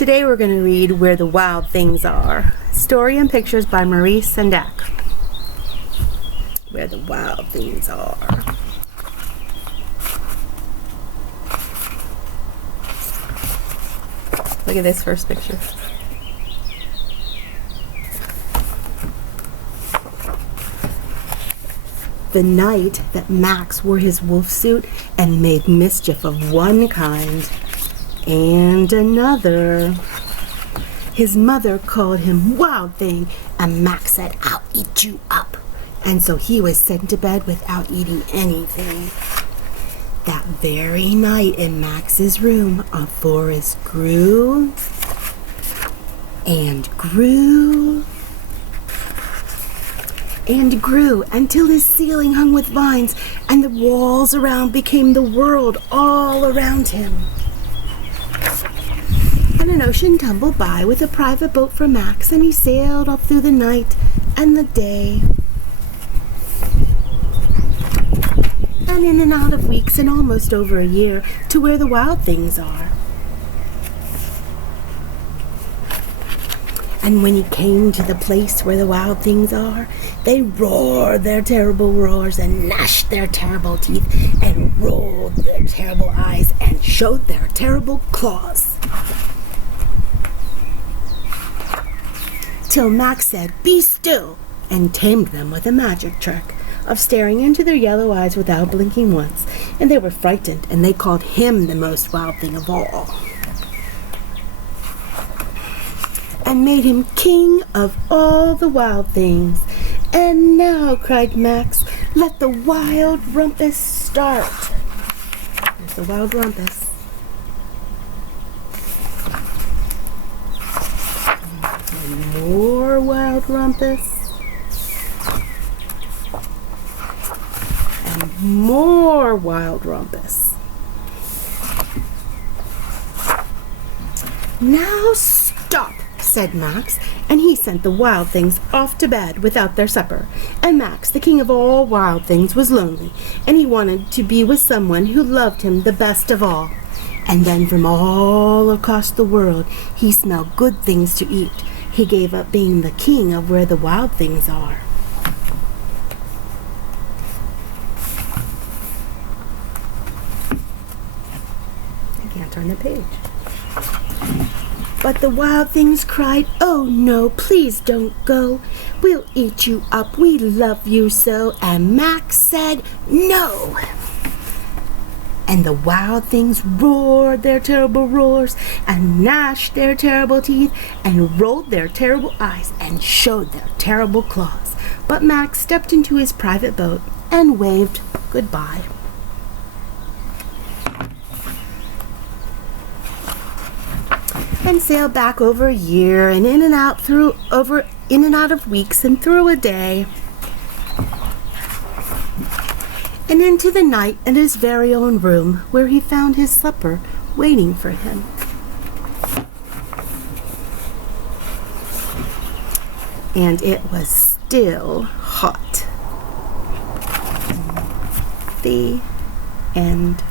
Today we're going to read Where the Wild Things Are. Story and pictures by Marie Sendak. Where the Wild Things Are. Look at this first picture. The night that Max wore his wolf suit and made mischief of one kind and another. His mother called him Wild Thing, and Max said, "I'll eat you up." And so he was sent to bed without eating anything. That very night in Max's room, a forest grew and grew and grew until his ceiling hung with vines, and the walls around became the world all around him. And an ocean tumbled by with a private boat for Max, and he sailed all through the night and the day. And in and out of weeks and almost over a year to where the wild things are. And when he came to the place where the wild things are, they roared their terrible roars and gnashed their terrible teeth and rolled their terrible eyes and showed their terrible claws. Till Max said, "Be still," and tamed them with a magic trick of staring into their yellow eyes without blinking once. And they were frightened, and they called him the most wild thing of all, and made him king of all the wild things. "And now," cried Max, "let the wild rumpus start." There's the wild rumpus. And more wild rumpus. And more wild rumpus. "Now stop," said Max, and he sent the wild things off to bed without their supper. And Max, the king of all wild things, was lonely, and he wanted to be with someone who loved him the best of all. And then from all across the world, he smelled good things to eat. He gave up being the king of where the wild things are. I can't turn the page. But the wild things cried, "Oh no, please don't go. We'll eat you up. We love you so." And Max said, "No." And the wild things roared their terrible roars and gnashed their terrible teeth and rolled their terrible eyes and showed their terrible claws. But Max stepped into his private boat and waved goodbye. And sailed back over a year and in and out of weeks and through a day. And into the night in his very own room, where he found his supper waiting for him. And it was still hot. The end.